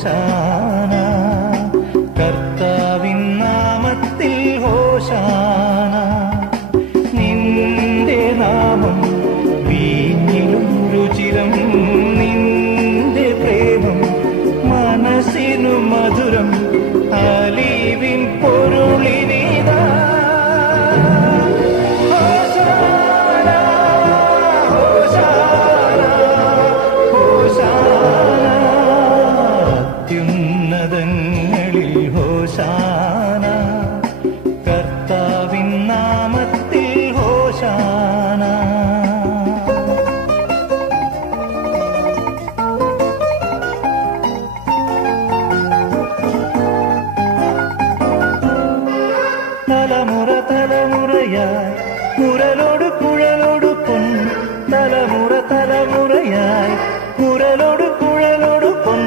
ഹോശാന കർത്താവിൻ നാമത്തിൽ ഹോശാന നിന്റെ നാമം വീഞ്ഞിലും രുചിരം നിന്റെ പ്രേമം മനസ്സിനു മധുരം അലീവിൻ പൊരുളിനിതാ അത്യുന്നതങ്ങളിൽ ഹോശാന കർത്താവിൻ നാമത്തിൽ ഹോശാന തലമുറ തലമുറയായി കുരലോട് കുഴലോട് പൊൻ തലമുറ തലമുറയായി കുരലോട് കുഴലോട് പൊൻ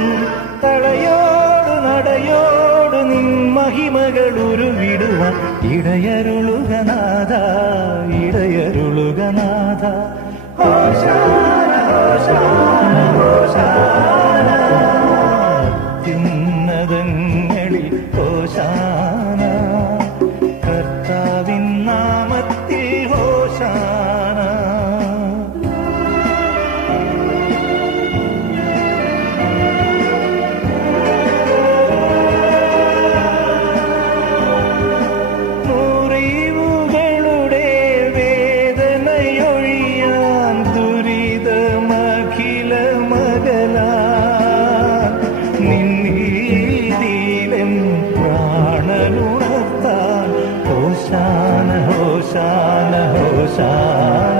തളയോട് നടയോട് നിൻ മഹിമകൾ ഉരുവിടുവാൻ ഇടയരുളുകനാഥ ഇടയരുളുകനാഥ ഹോശാന ഹോശാന ഹോശാന അത്യുന്നതങ്ങളിൽ ഹോശാന കർത്താവിൻ നാമത്തിൽ ഹോശാന മുറിവുകളുടെ വേദനയൊഴിയാൻ ദുരിതമഖിലമകലാൻ നിന്നീതിയിലെൻ പ്രാണനുണർത്താൻ ഹോശാന ഹോശാന ഹോശാന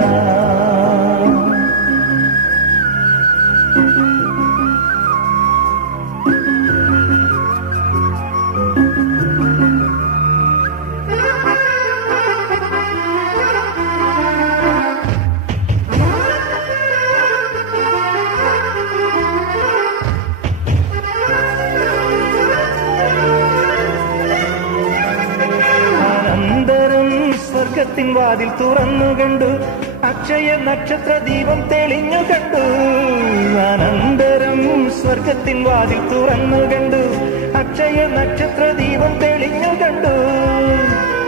സ്വർഗത്തിൻ വാതിൽ തുറന്നു കണ്ടു അക്ഷയ നക്ഷത്ര ദീപം തെളിഞ്ഞു കണ്ടു അനന്തരം സ്വർഗത്തിൻ വാതിൽ തുറന്നു കണ്ടു അക്ഷയ നക്ഷത്ര ദീപം തെളിഞ്ഞു കണ്ടു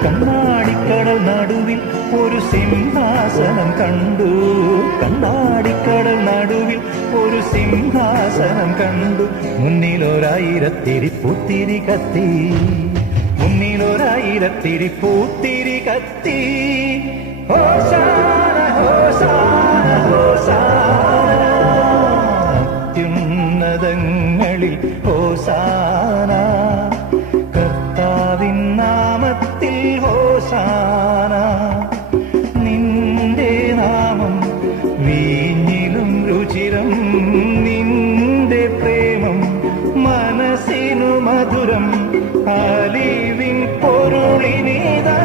കണ്ണാടിക്കടൽ നടുവിൽ ഒരു സിംഹാസനം കണ്ടു കണ്ണാടിക്കടൽ നടുവിൽ ഒരു സിംഹാസനം കണ്ടു മുന്നിലൊരായിരത്തിരി പുത്തിരി കത്തി മുന്നിലൊരായിരത്തിരി പൂത്തിരി കത്തി ഹോശാന ഹോശാന ഹോശാന അത്യുന്നതങ്ങളിൽ ഹോശാന കർത്താവിൻ നാമത്തിൽ ഹോശാന നിന്റെ നാമം വീഞ്ഞിലും രുചിരം നിന്റെ പ്രേമം മനസ്സിനു മധുരം അലീവിൻ പൊരുളിനിതാ